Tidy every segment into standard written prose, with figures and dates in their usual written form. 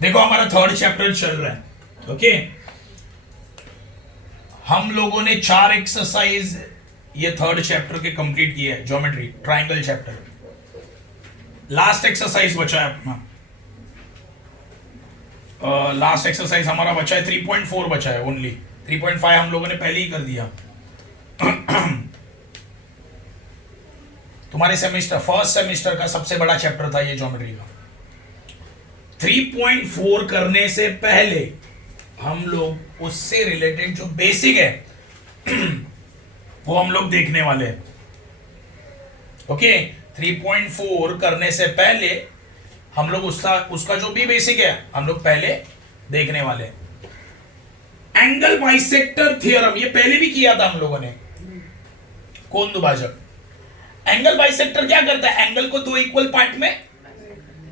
देखो हमारा third chapter चल रहा है। ओके, हम लोगों ने 4 एक्सरसाइज ये थर्ड चैप्टर के कंप्लीट किए हैं, geometry triangle chapter. Last exercise बचा है अपना, लास्ट एक्सरसाइज हमारा बचा है 3.4 बचा है ओनली। 3.5 हम लोगों ने पहले ही कर दिया। तुम्हारे सेमेस्टर फर्स्ट सेमेस्टर का सबसे बड़ा चैप्टर था ये ज्योमेट्री का। 3.4 करने से पहले हम लोग उससे रिलेटेड जो बेसिक है वो हम लोग देखने वाले हैं। ओके, 3.4 करने से पहले हम लोग उसका जो भी बेसिक है हम लोग पहले देखने वाले हैं। एंगल बाइसेक्टर थ्योरम ये पहले भी किया था हम लोगों ने, कोण दुभाजक। एंगल बाइसेक्टर क्या करता है? एंगल को 2 इक्वल पार्ट में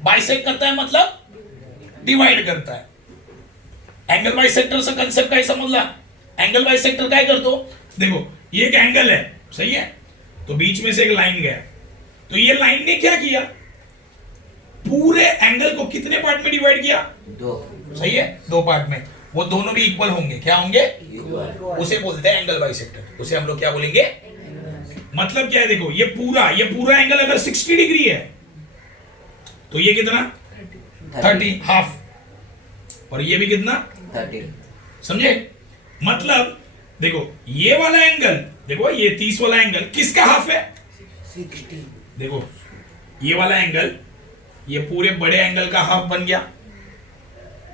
बाइसेक्ट करता है, मतलब डिवाइड करता है। एंगल बाइसेक्टरचा कन्सेप्ट काय समजला? एंगल बाइसेक्टर काय करतो? देखो ये एक एंगल है, सही है, तो बीच में से एक लाइन गया, तो ये लाइन ने क्या किया? पूरे एंगल को कितने पार्ट में डिवाइड किया? 2। सही है, 2 पार्ट में। वो दोनों भी इक्वल होंगे, क्या होंगे? उसे बोलते हैं एंगल बाइसेक्टर। उसे हम लोग क्या बोलेंगे? मतलब क्या है? देखो ये पूरा एंगल अगर 60 डिग्री है तो ये कितना? 30 हाफ, और ये भी कितना? 30। समझे? मतलब देखो ये वाला एंगल, देखो ये 30 वाला एंगल किसका हाफ है? 60। देखो ये वाला एंगल ये पूरे बड़े एंगल का हाफ बन गया,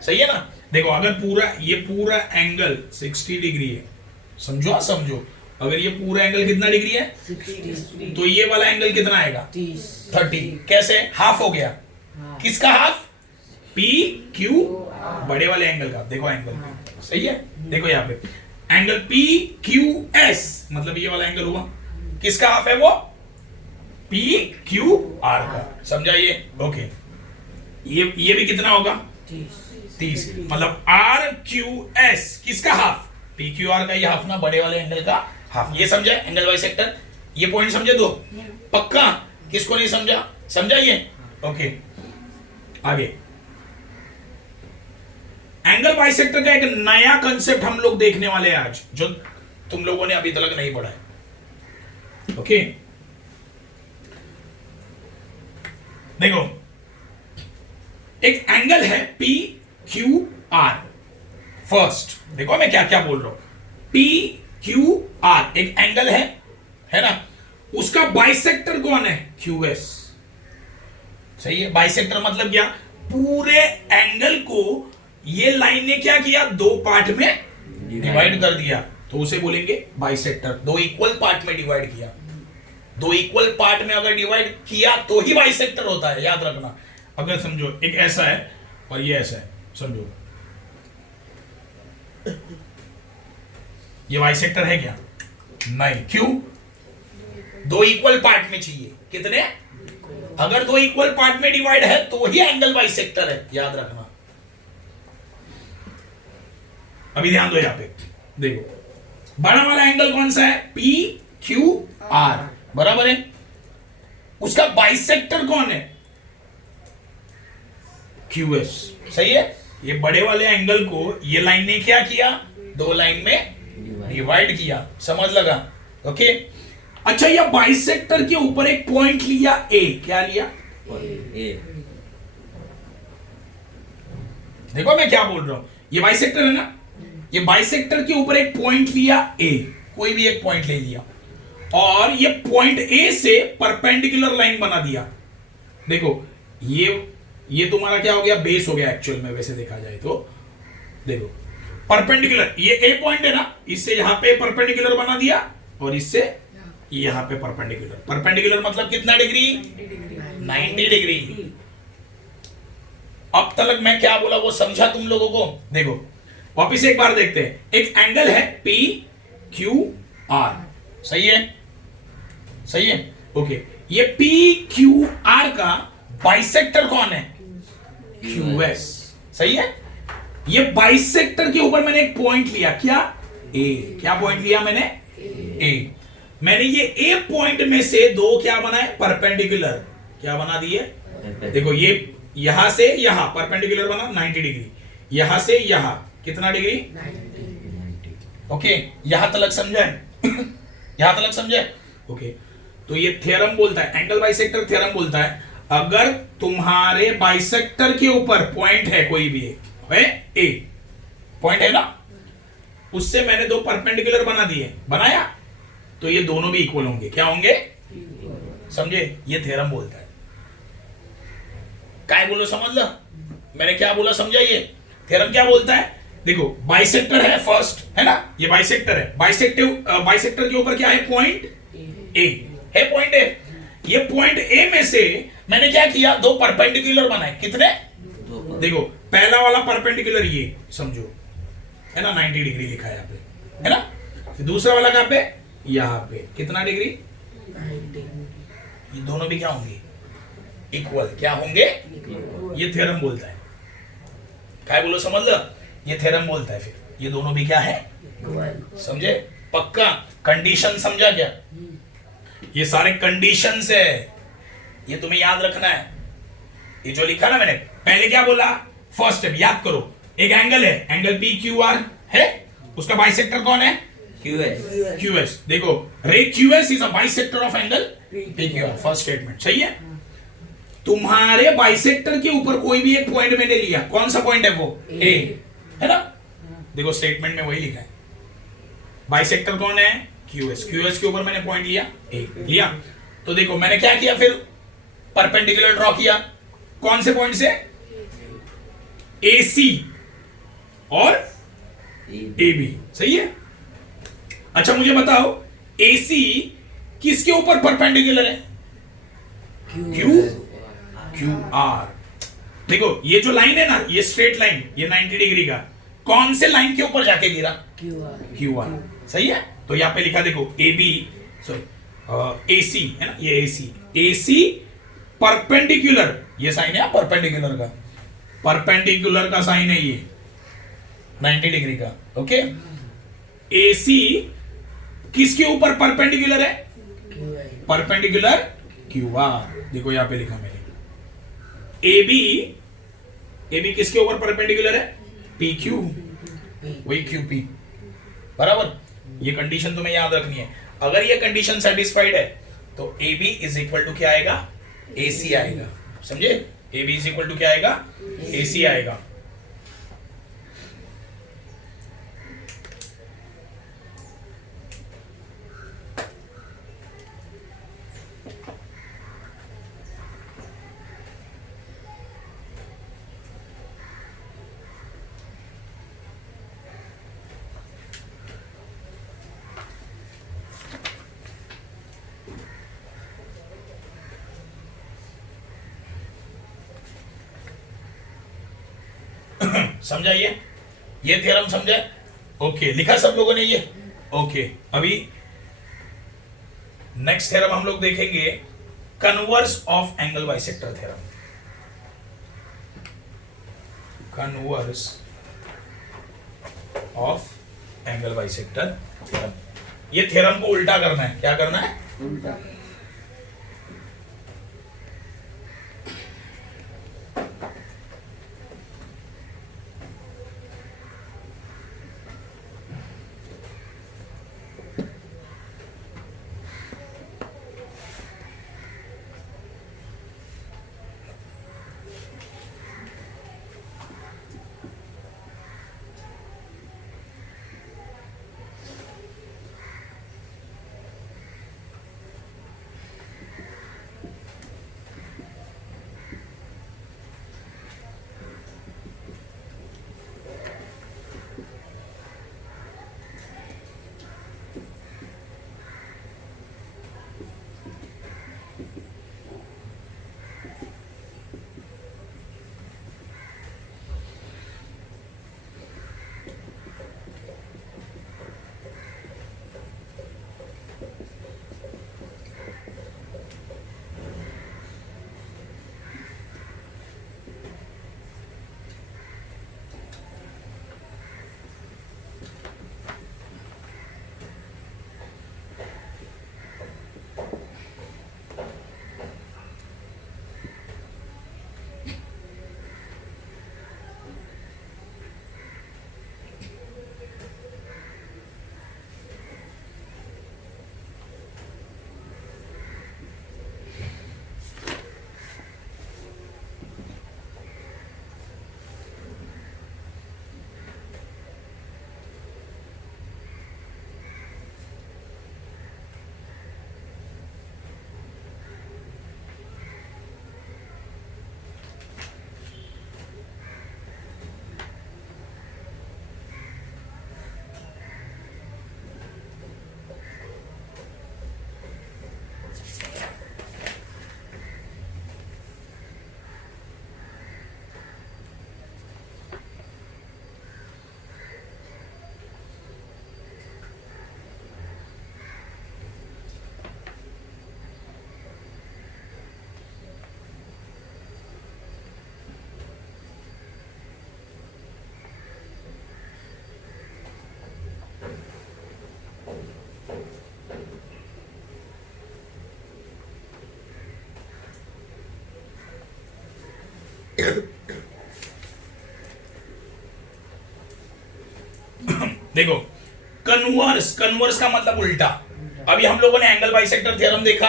सही है ना? देखो अगर ये पूरा एंगल 60 डिग्री है, समझो अगर ये पूरा एंगल कितना डिग्री है? 60। तो ये वाला एंगल कितना आएगा? 30। कैसे? हाफ हो गया। किसका हाफ? पी क्यू, बड़े वाले एंगल का। देखो एंगल सही है, देखो यहाँ पे एंगल पी क्यू एस, मतलब ये वाला एंगल हुआ, किसका हाफ है वो? पी क्यू आर का। समझा ये? ओके, ये भी कितना होगा? 30। मतलब आर क्यू एस किसका हाफ? पी क्यू आर का ये हाफ ना, बड़े वाले एंगल का हाफ। ये समझा एंगल बाइसेक्टर? ये पॉइंट समझे दो? पक्का? किसको नहीं समझा? समझा ये? ओके, आगे एंगल बाइसेक्टर का एक नया कंसेप्ट हम लोग देखने वाले हैं आज, जो तुम लोगों ने अभी तक नहीं पढ़ा है। ओके, देखो एक एंगल है पी क्यू आर। फर्स्ट देखो मैं क्या क्या बोल रहा हूं। पी क्यू आर एक एंगल है ना? उसका बाइसेक्टर कौन है? Q S. सही है, बाइसेक्टर मतलब क्या? पूरे एंगल को ये लाइन ने क्या किया? 2 पार्ट में डिवाइड कर दिया, तो उसे बोलेंगे बाइसेक्टर। 2 इक्वल पार्ट में डिवाइड किया। 2 इक्वल पार्ट में अगर डिवाइड किया तो ही बाइसेक्टर होता है, याद रखना। अगर समझो एक ऐसा है और ये ऐसा है, समझो ये बाइसेक्टर है क्या? नहीं। क्यों? 2 इक्वल पार्ट में चाहिए। कितने? अगर 2 इक्वल पार्ट में डिवाइड है तो ही एंगल बाइसेक्टर है, याद रखना। अभी ध्यान दो यहां पे, देखो बड़ा वाला एंगल कौन सा है? पी क्यू आर, बराबर है। उसका बाइसेक्टर कौन है? Q S. सही है, ये बड़े वाले एंगल को ये लाइन ने क्या किया? 2 लाइन में डिवाइड किया। समझ लगा? ओके, अच्छा ये बाइसेक्टर के ऊपर एक पॉइंट लिया ए। क्या लिया? ए। देखो मैं क्या बोल रहा हूं, ये बाइसेक्टर है ना? ये बाइसेक्टर के ऊपर एक पॉइंट लिया ए, कोई भी एक पॉइंट ले लिया, और ये पॉइंट ए से परपेंडिकुलर लाइन बना दिया। देखो ये तुम्हारा क्या हो गया? बेस हो गया एक्चुअल में, वैसे देखा जाए तो। देखो परपेंडिकुलर, ये ए पॉइंट है ना, इससे यहां पे परपेंडिकुलर बना दिया, और इससे यहां पे परपेंडिकुलर। परपेंडिकुलर मतलब कितना डिग्री? 90 डिग्री। अब तक मैं क्या बोला वो समझा तुम लोगों को? देखो वापिस एक बार देखते हैं। एक एंगल है पी क्यू आर, सही है? सही है, ओके। ये पी क्यू आर का बाइसेक्टर कौन है? Q S. सही है, ये बाइसेक्टर के ऊपर मैंने एक पॉइंट लिया, क्या? ए। क्या पॉइंट लिया मैंने? ए। मैंने ये ए पॉइंट में से 2 क्या बनाए? परपेंडिकुलर। क्या बना दिए? देखो ये यहां से यहां परपेंडिकुलर बना 90 डिग्री, यहां से यहां कितना डिग्री, 90। ओके यहां तक समझा है यहां तक समझा है, ओके। तो ये थ्योरम बोलता है, एंगल बाइसेक्टर थ्योरम बोलता है, अगर तुम्हारे बाइसेक्टर के ऊपर पॉइंट है, कोई भी है ए पॉइंट है ना, उससे मैंने दो परपेंडिकुलर बना दिए, बनाया, तो ये दोनों भी इक्वल होंगे, क्या होंगे, समझे, ये थ्योरम बोलता है। काय बोलो समझ लो, मैंने क्या बोला समझा, ये थ्योरम क्या बोलता है, देखो बाइसेक्टर है फर्स्ट, है ना, ये बाइसेक्टर है, बाइसेक्टर के ऊपर क्या है, पॉइंट ए है, पॉइंट ए, ये पॉइंट ए में से मैंने क्या किया, दो परपेंडिकुलर बनाए, कितने, देखो पहला वाला परपेंडिकुलर ये समझो, है ना 90 डिग्री लिखा है यहाँ पे, है ना, फिर दूसरा वाला कहां पे, यहाँ पे कितना डिग्री, 90। ये दोनों भी क्या होंगे, इक्वल, क्या होंगे, ये थ्योरम बोलता है, क्या बोलो समझ लो, ये थ्योरम बोलता है, फिर ये दोनों भी क्या है, समझे, पक्का, कंडीशन समझा क्या, ये सारे कंडीशंस है, ये तुम्हें याद रखना है, ये जो लिखा ना मैंने पहले क्या बोला, फर्स्ट स्टेप याद करो, एक एंगल है, एंगल पी क्यू आर है, उसका बाइसेक्टर कौन है, QS, देखो रे QS is a bisector of angle PQR, first statement सही है। तुम्हारे बाइसेक्टर के ऊपर कोई भी एक पॉइंट मैंने लिया, कौन सा पॉइंट है वो, A है ना, देखो स्टेटमेंट में वही लिखा है, बाइसेक्टर कौन है, QS के ऊपर मैंने पॉइंट लिया A लिया, तो देखो मैंने क्या किया, फिर परपेंडिकुलर ड्रॉ किया, कौन से पॉइंट से, AC और AB, सही है। अच्छा मुझे बताओ AC किसके ऊपर परपेंडिकुलर है, QR, देखो ये जो लाइन है ना, ये स्ट्रेट लाइन, ये 90 डिग्री का, कौन से लाइन के ऊपर जाके गिरा, QR, सही है। तो यहाँ पे लिखा देखो AB, सॉरी AC है ना, ये AC परपेंडिकुलर, ये साइन है परपेंडिकुलर का, परपेंडिकुलर का साइन है ये 90 डिग्री का, ओके। AC किसके ऊपर परपेंडिकुलर है, परपेंडिकुलर QR, देखो यहां पे लिखा मैंने, AB किसके ऊपर परपेंडिकुलर है, PQ, वही QP, बराबर। ये कंडीशन तुम्हें याद रखनी है, अगर ये कंडीशन सेटिस्फाइड है तो AB इज इक्वल टू क्या आएगा, AC आएगा, समझे, AB इज इक्वल टू क्या आएगा, AC आएगा। समझा ये थ्योरम समझा, ओके, लिखा सब लोगों ने ये, ओके। अभी नेक्स्ट थ्योरम हम लोग देखेंगे, converse of angle bisector theorem, converse of angle bisector theorem, ये थ्योरम को उल्टा करना है, क्या करना है, उल्टा, देखो, कन्वर्स, कन्वर्स का मतलब उल्टा। अभी हम लोगों ने एंगल बाइसेक्टर थ्योरम देखा,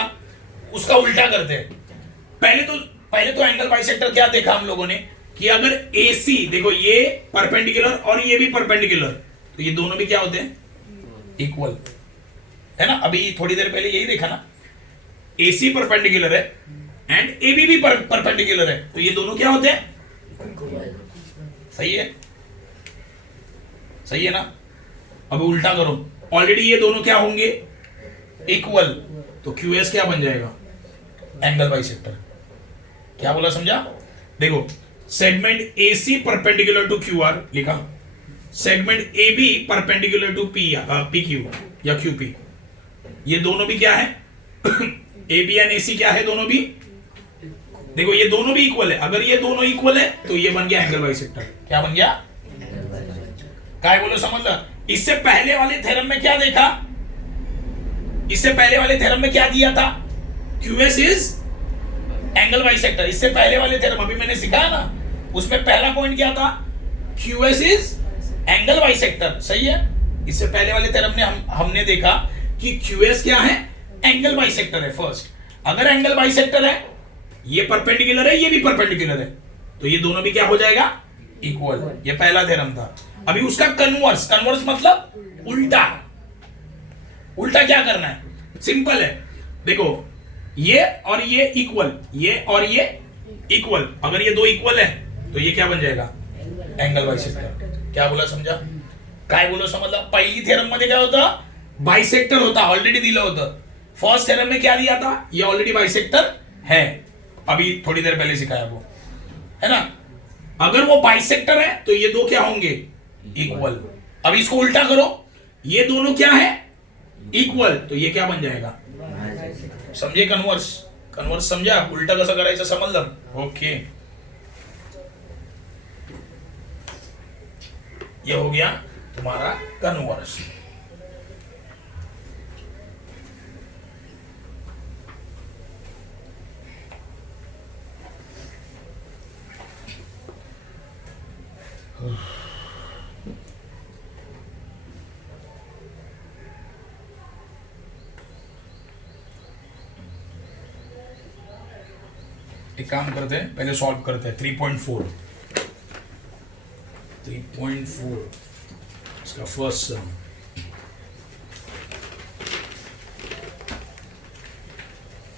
उसका उल्टा करते हैं। पहले तो एंगल बाइसेक्टर क्या देखा हम लोगों ने कि अगर AC, देखो ये परपेंडिकुलर और ये भी परपेंडिकुलर, तो ये दोनों भी क्या होते हैं? इक्वल, है ना। अभी थोड़ी देर पहले यही देखा ना, AC परपेंडिकुलर है एंड AB भी परपेंडिकुलर है, तो ये दोनों क्या होते हैं? सही है, सही है ना। अब उल्टा करो, ऑलरेडी ये दोनों क्या होंगे? इक्वल, तो QS क्या बन जाएगा? Angle bisector. क्या बोला, समझा? देखो, segment AC perpendicular to QR लिखा, segment AB perpendicular to PQ या QP, ये दोनों भी क्या है? AB एंड AC क्या है? दोनों भी, देखो ये दोनों भी इक्वल है। अगर ये दोनों इक्वल है तो ये बन गया एंगल बाइसेक्टर। क्या बन गया? क्या बोलो, समझ लो। इससे पहले वाले थ्योरम में क्या देखा? इससे पहले वाले थ्योरम में क्या दिया था? QS is angle bisector. इससे पहले वाले थ्योरम अभी मैंने सिखाया ना, उसमें पहला पॉइंट क्या था? QS is angle bisector. सही है। इससे पहले वाले थ्योरम में हमने देखा कि QS क्या है? एंगल बाइसेक्टर है। फर्स्ट, अगर एंगल बाइसेक्टर है, ये परपेंडिकुलर है, ये भी परपेंडिकुलर है, तो ये दोनों भी क्या हो जाएगा? इक्वल। ये पहला थ्योरम था। अभी उसका कन्वर्स, कन्वर्स मतलब उल्टा। उल्टा क्या करना है? सिंपल है, देखो ये और ये इक्वल, ये और ये इक्वल। अगर ये दो इक्वल है तो ये क्या बन जाएगा? Angle bisector. क्या बोला, समझा? काय बोलो, समजला? पहिली थ्योरम मध्ये काय होता? बाइसेक्टर होता, ऑलरेडी दिलं होतं। फर्स्ट थ्योरम में क्या दिया था? ये ऑलरेडी बाइसेक्टर है, अभी थोड़ी देर पहले सिखाया वो, है ना। अगर वो बाइसेक्टर है तो ये दो क्या होंगे? इक्वल। अब इसको उल्टा करो, ये दोनों क्या है? इक्वल, तो ये क्या बन जाएगा? समझे? कन्वर्स। कन्वर्स समझा? उल्टा कसं करायचं समजलं? ओके, ये हो गया तुम्हारा कन्वर्स। एक काम करते हैं, पहले सॉल्व करते हैं। 3.4 इसका फर्स्ट सम।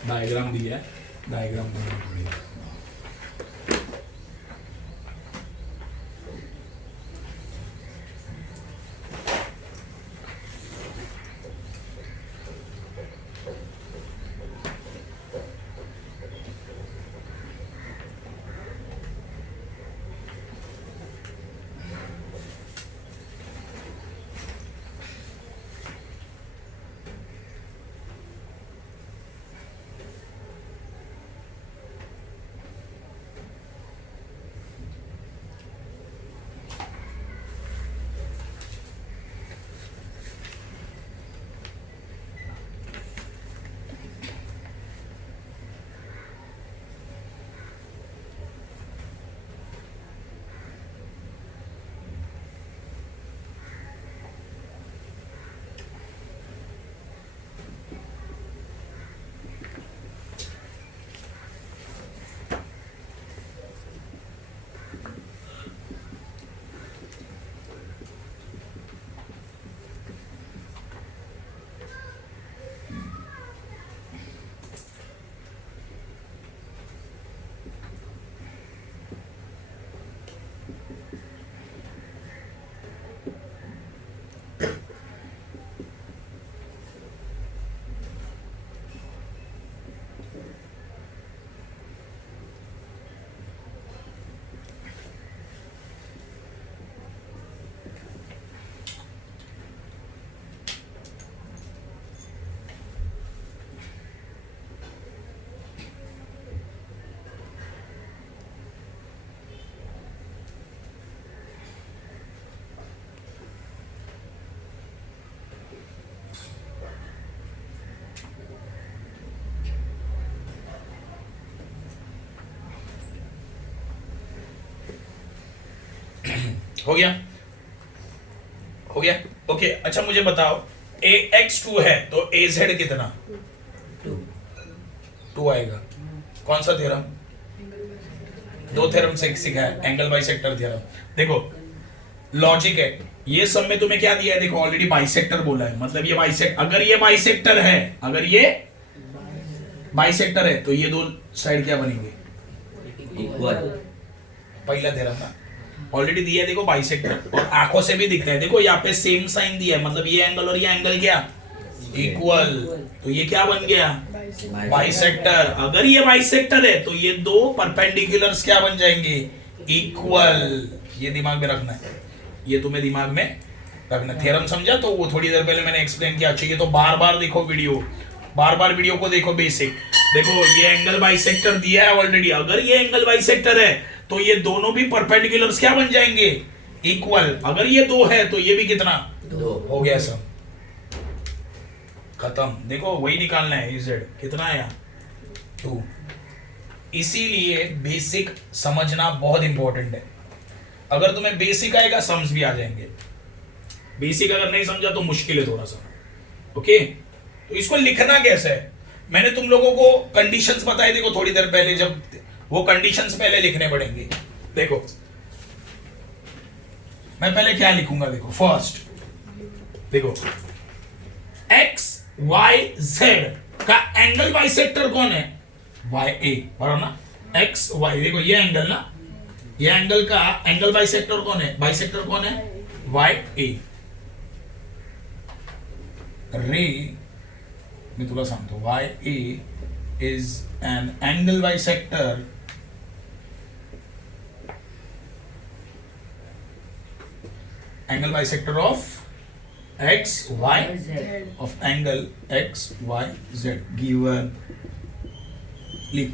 डायग्राम दिया है, डायग्राम बनाना पड़ेगा। हो गया, हो गया। ओके अच्छा मुझे बताओ ax2 है तो az कितना? 2 आएगा। कौन सा थ्योरम? 2 थ्योरम से सीखा है, एंगल बाइसेक्टर थ्योरम। देखो लॉजिक है, ये सब में तुम्हें क्या दिया है? देखो ऑलरेडी बाइसेक्टर बोला है, मतलब ये बाइसेक्टर, अगर ये बाइसेक्टर है, अगर ये बाइसेक्टर है तो ये दो साइड क्या बनेंगे? इक्वल। पहला थ्योरम ना ऑलरेडी दिया है, देखो बाइसेक्टर, और आंखों से भी दिखता है। देखो यहाँ पे सेम साइन दिया है, मतलब ये एंगल और ये एंगल क्या? इक्वल। तो ये क्या बन गया? बाइसेक्टर। अगर ये बाइसेक्टर है तो ये दो परपेंडिकुलर्स क्या बन जाएंगे? इक्वल। ये दिमाग में रखना है, ये तुम्हें दिमाग में रखना। थ्योरम समझा? तो वो थोड़ी देर पहले मैंने एक्सप्लेन किया। चाहिए तो बार बार देखो वीडियो, बार बार वीडियो को देखो। बेसिक देखो ये एंगल बाइसेक्टर दिया है ऑलरेडी, अगर ये एंगल बाइसेक्टर है तो ये दोनों भी परपेंडिकुलर्स क्या बन जाएंगे? इक्वल। अगर ये 2 है तो ये भी कितना? 2 हो गया सब, खत्म। देखो वही निकालना है, z कितना आया? 2। इसीलिए बेसिक समझना बहुत इंपॉर्टेंट है। अगर तुम्हें बेसिक आएगा सम्स भी आ जाएंगे, बेसिक अगर नहीं समझा तो मुश्किल है थोड़ा सा। ओके तो इसको लिखना कैसे है? मैंने तुम लोगों को कंडीशंस बताए, देखो थोड़ी देर पहले, जब वो कंडीशंस पहले लिखने पड़ेंगे। देखो मैं पहले क्या लिखूंगा, देखो फर्स्ट देखो x y z का एंगल बाइसेक्टर कौन है? y a, बराबर ना? x y, देखो ये एंगल ना, ये एंगल का एंगल बाइसेक्टर कौन है? बाइसेक्टर कौन है? y a। रे मैं तुला सांगतो y a is an angle bisector of x y of angle x y z given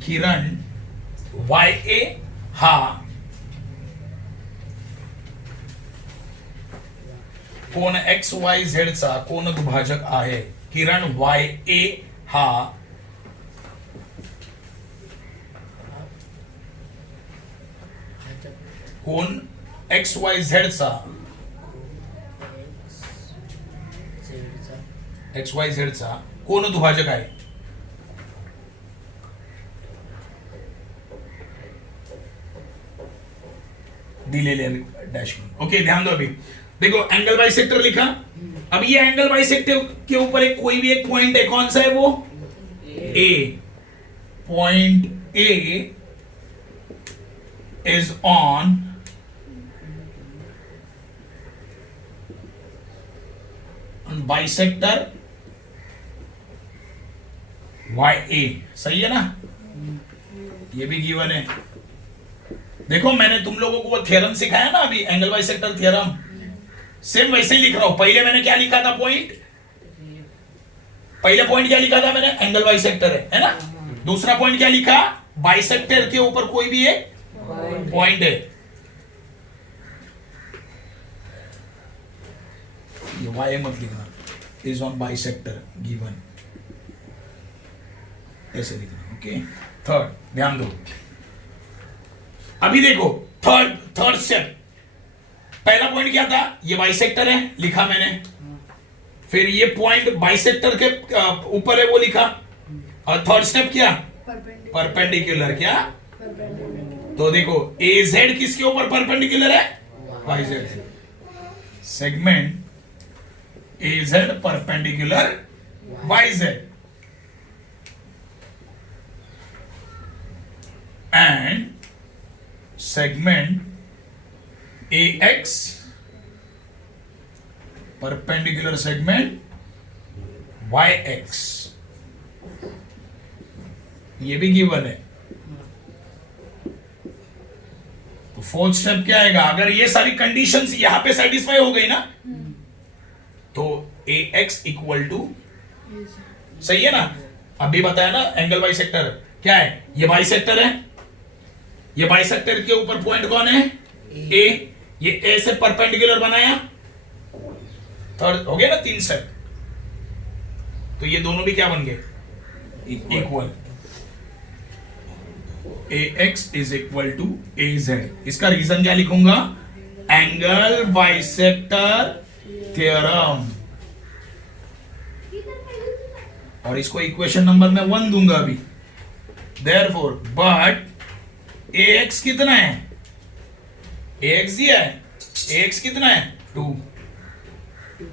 Kiran y a हा कोण x y z चा कोण दुभाजक आहे। किरण y a हा कोण x y z चा एक्स वाय झेड चा कोण दुभाजक आहे? दिलेले डैश। ओके ध्यान दो। अभी देखो एंगल बाइसेक्टर लिखा, अब ये एंगल बाइसेक्टर के ऊपर एक कोई भी एक पॉइंट है, कौन सा है वो? A. Point A is on bisector Y A. सही है ना? ये भी गिवन है। देखो मैंने तुम लोगों को वो थ्योरम सिखाया ना अभी, एंगल बाइसेक्टर थ्योरम, सेम वैसे ही लिख रहा हूं। पहले मैंने क्या लिखा था? पॉइंट। पहले पॉइंट क्या लिखा था मैंने? एंगल बाइसेक्टर है ना? दूसरा पॉइंट क्या लिखा? बाइसेक्टर के ऊपर कोई भी एक पॉइंट है। ये वाई मत लिखना, इज ऑन बाइसेक्टर गिवन, ऐसे लिखना। ओके थर्ड ध्यान दो। अभी देखो थर्ड स्टेप, पहला पॉइंट क्या था? ये बाइसेक्टर है, लिखा मैंने। फिर ये पॉइंट बाइसेक्टर के ऊपर है, वो लिखा। और थर्ड स्टेप क्या? परपेंडिकुलर। क्या? तो देखो ए जेड किसके ऊपर परपेंडिकुलर है? Y Z. Segment A Z perpendicular Y Z and segment AX perpendicular segment YX, ये भी गिवन है। तो फोर्थ स्टेप क्या आएगा? अगर ये सारी कंडीशंस यहां पे सेटिस्फाई हो गई ना, तो AX इक्वल टू, सही है ना? अभी बताया ना एंगल बाइसेक्टर क्या है? ये बाइसेक्टर है, ये बाइसेक्टर के ऊपर पॉइंट कौन है? ए। ये ए से परपेंडिकुलर बनाया, थर्ड हो गया ना, 3 स्टेप। तो ये दोनों भी क्या बन गए? Equal. A X is equal to A Z. इसका रीजन क्या लिखूंगा? एंगल बाइसेक्टर थ्योरम, और इसको इक्वेशन नंबर में 1 दूंगा अभी। देयरफॉर बट ax कितना है, ax दिया है, ax कितना है 2,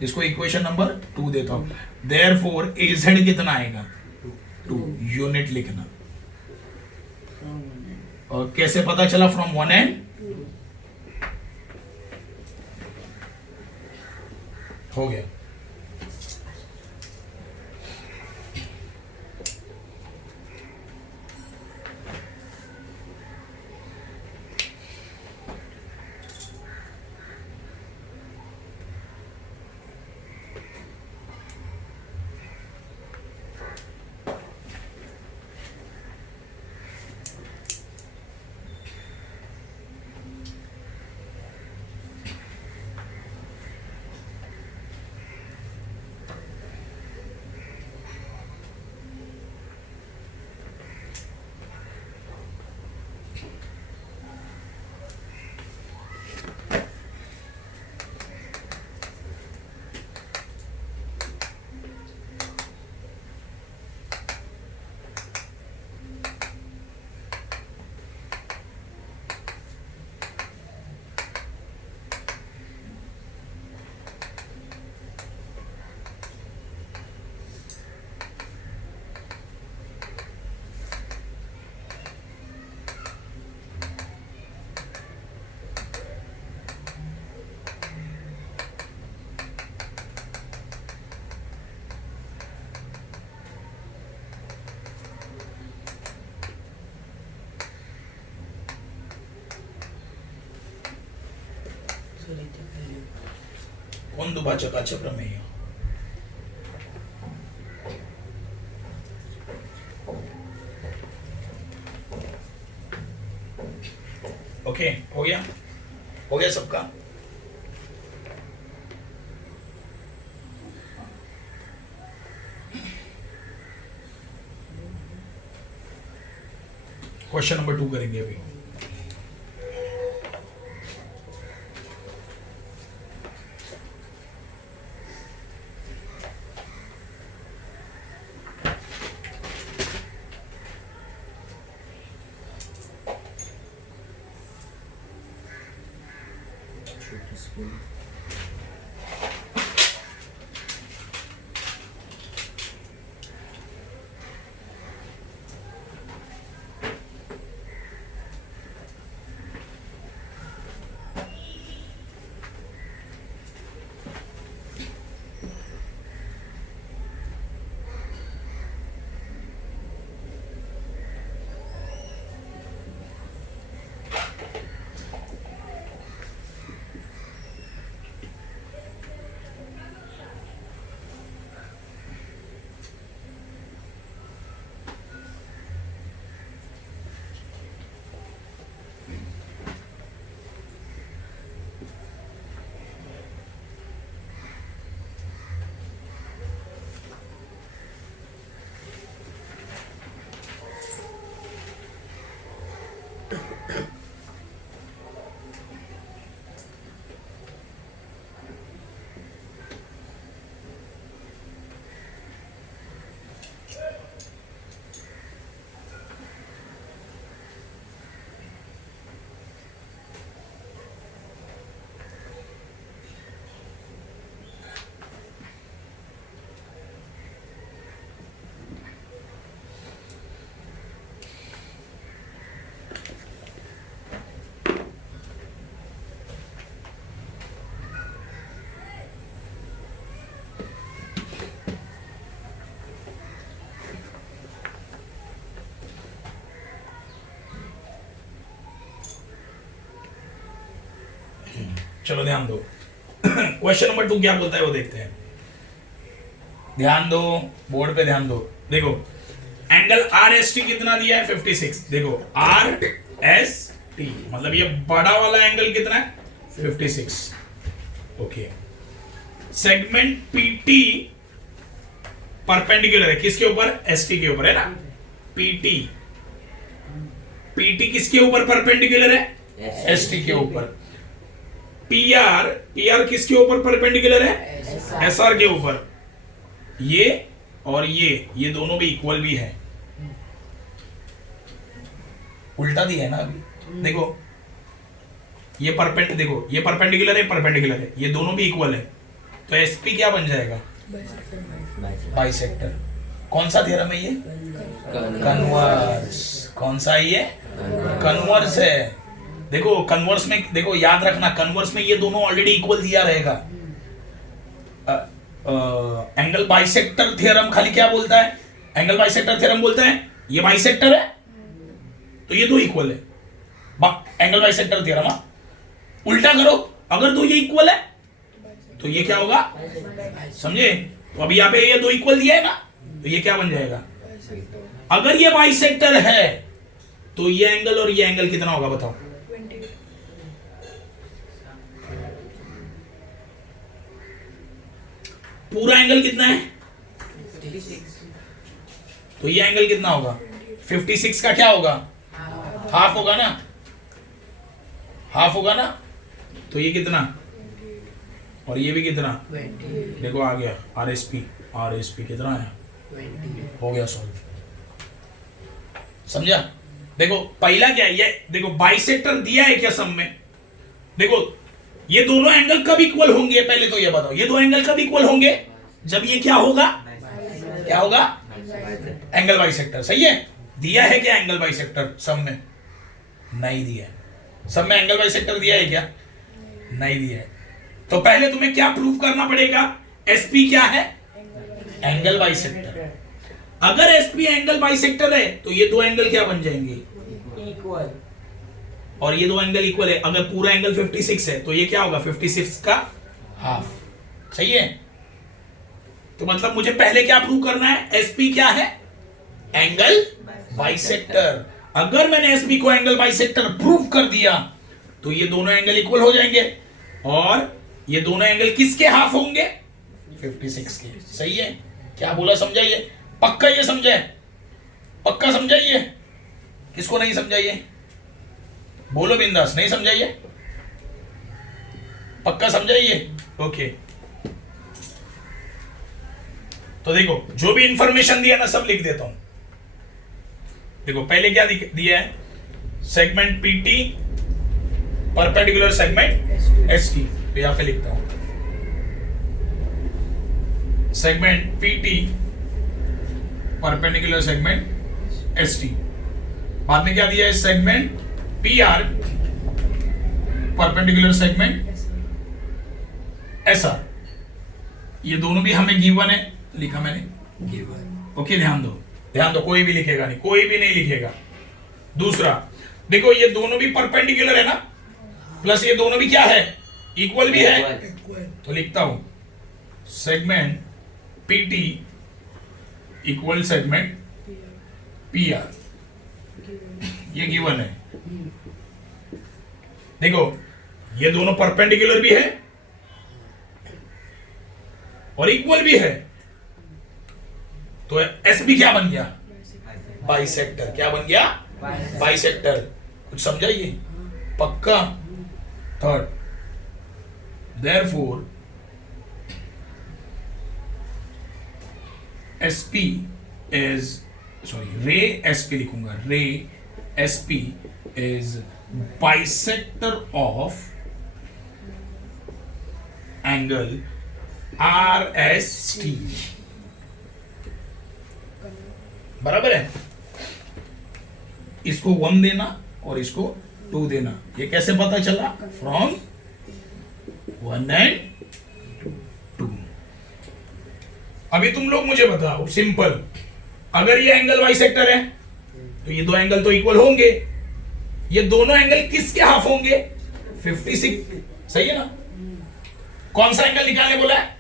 इसको इक्वेशन नंबर 2 देता हूं। देयरफॉर az कितना आएगा 2, यूनिट लिखना। और कैसे पता चला, फ्रॉम 1 एंड हो गया। कौन दुभाजकाचे प्रमेय, ओके हो गया सबका। क्वेश्चन नंबर 2 करेंगे अभी। चलो ध्यान दो। क्वेश्चन नंबर 2 क्या बोलता है वो देखते हैं। ध्यान दो, बोर्ड पे ध्यान दो। देखो एंगल आर एस टी कितना दिया है 56। देखो आर एस टी मतलब ये बड़ा वाला एंगल कितना है 56। ओके, सेगमेंट पीटी परपेंडिकुलर है किसके ऊपर, एसटी के ऊपर है ना। पीटी पीटी किसके ऊपर परपेंडिकुलर है, एसटी के ऊपर। पी आर किसके ऊपर परपेंडिकुलर है? एस आर के ऊपर। ये और ये दोनों भी इक्वल भी है। उल्टा दिया है ना अभी, देखो ये परपेंडिकुलर है, ये दोनों भी इक्वल है, तो एसपी क्या बन जाएगा? बाइसेक्टर। कौन सा थ्योरम है ये? कन्वर्स। कौन सा है ये? कन्वर्स है। देखो कन्वर्स में, देखो याद रखना, कन्वर्स में ये दोनों ऑलरेडी इक्वल दिया रहेगा। एंगल बाइसेक्टर थ्योरम खाली क्या बोलता है? एंगल बाइसेक्टर थ्योरम बोलता है ये बाइसेक्टर है तो ये दो इक्वल है। Angle bisector theorem. उल्टा करो, अगर दो ये इक्वल है तो ये क्या होगा? समझे? तो अभी यहाँ पे ये दो इक्वल दिया है ना, तो ये क्या बन जाएगा? अगर ये बाइसेक्टर है तो ये एंगल और ये एंगल कितना होगा बताओ? पूरा एंगल कितना है? तो ये एंगल कितना होगा? 56 का क्या होगा? हाफ होगा ना, हाफ होगा ना। तो ये कितना, और ये भी कितना? देखो आ गया आर एस पी कितना है? हो गया सॉल्व। समझा? देखो पहला क्या है ये, देखो बाइसेक्टर दिया है क्या सम में? देखो ये दोनों एंगल कब इक्वल होंगे? पहले तो ये बताओ, ये दो एंगल कब इक्वल होंगे? जब ये क्या होगा? क्या होगा? Angle bisector. सही है? दिया है क्या एंगल बाइसेक्टर सम में? नहीं दिया है। सब में एंगल बाइसेक्टर दिया है क्या? नहीं दिया है। तो पहले तुम्हें क्या प्रूव करना पड़ेगा? एसपी क्या है? Angle bisector. अगर एसपी एंगल बाइसेक्टर है तो ये दो एंगल क्या बन जाएंगे? इक्वल। और ये दो एंगल इक्वल है। अगर पूरा एंगल 56 है तो ये क्या होगा? 56 का हाफ। सही है? तो मतलब मुझे पहले क्या प्रूव करना है? एसपी क्या है? Angle bisector. अगर मैंने एसपी को एंगल बाइसेक्टर प्रूव कर दिया तो ये दोनों एंगल इक्वल हो जाएंगे, और ये दोनों एंगल किसके हाफ होंगे? 56 के। सही है? क्या बोला समझाइए? पक्का ये समझे? पक्का समझाइए? किसको नहीं समझाइए? बोलो बिंदास, नहीं समझाइए? पक्का समझाइए? ओके। तो देखो जो भी इंफॉर्मेशन दिया ना सब लिख देता हूं। देखो पहले क्या दिया है? Segment PT perpendicular segment ST. तो यहां पे लिखता हूं segment PT perpendicular segment ST. बाद में क्या दिया है? Segment PR perpendicular segment SR. ये दोनों भी हमें गिवन है, लिखा मैंने गिवन। ओके, ध्यान दो, ध्यान दो, कोई भी लिखेगा नहीं, कोई भी नहीं लिखेगा। दूसरा देखो ये दोनों भी परपेंडिकुलर है ना, प्लस ये दोनों भी क्या है? इक्वल भी है। तो लिखता हूं segment PT equal segment PR. ये गिवन है। देखो ये दोनों परपेंडिकुलर भी है और इक्वल भी है, तो एस भी क्या बन गया? बाइसेक्टर। क्या बन गया? बाइसेक्टर। कुछ समझाइए? पक्का? Third, therefore SP is, sorry, ray SP लिखूंगा, ray SP is bisector of angle RST। बराबर है? इसको 1 देना और इसको 2 देना। ये कैसे पता चला? From 1 and 2। अभी तुम लोग मुझे बताओ सिंपल, अगर ये एंगल बाइसेक्टर है तो ये दो एंगल तो इक्वल होंगे। ये दोनों एंगल किसके हाफ होंगे? 56। सही है ना? कौन सा एंगल निकालने बोला है?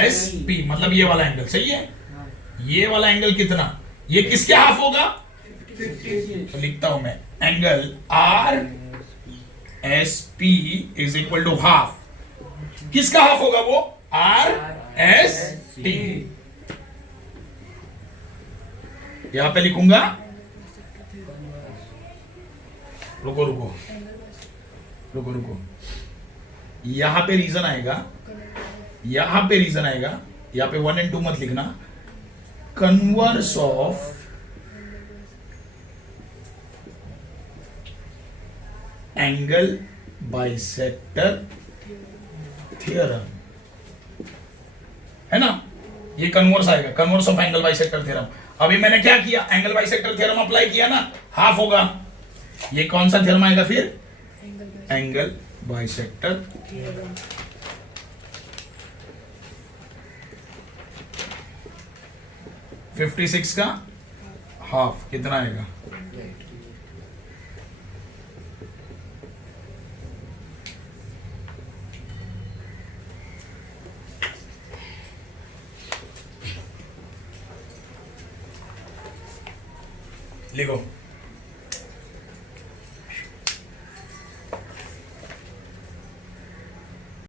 RSP, मतलब ये वाला एंगल। सही है? ये वाला एंगल कितना? ये किसके हाफ होगा? 56। तो लिखता हूं मैं angle RSP is equal to half. किसका हाफ होगा वो? RST। यहां पे लिखूंगा, रुको रुको, रुको रुको, यहां पे रीजन आएगा, यहां पे रीजन आएगा, यहां पे 1 and 2 मत लिखना, converse of angle bisector theorem, है ना, ये कन्वर्स आएगा, converse of angle bisector theorem. अभी मैंने क्या किया, एंगल बाइसेक्टर थ्योरम अप्लाई किया ना, हाफ होगा, ये कौन सा थ्योरम आएगा फिर, एंगल बाइसेक्टर। 56 का हाफ कितना आएगा, लिखो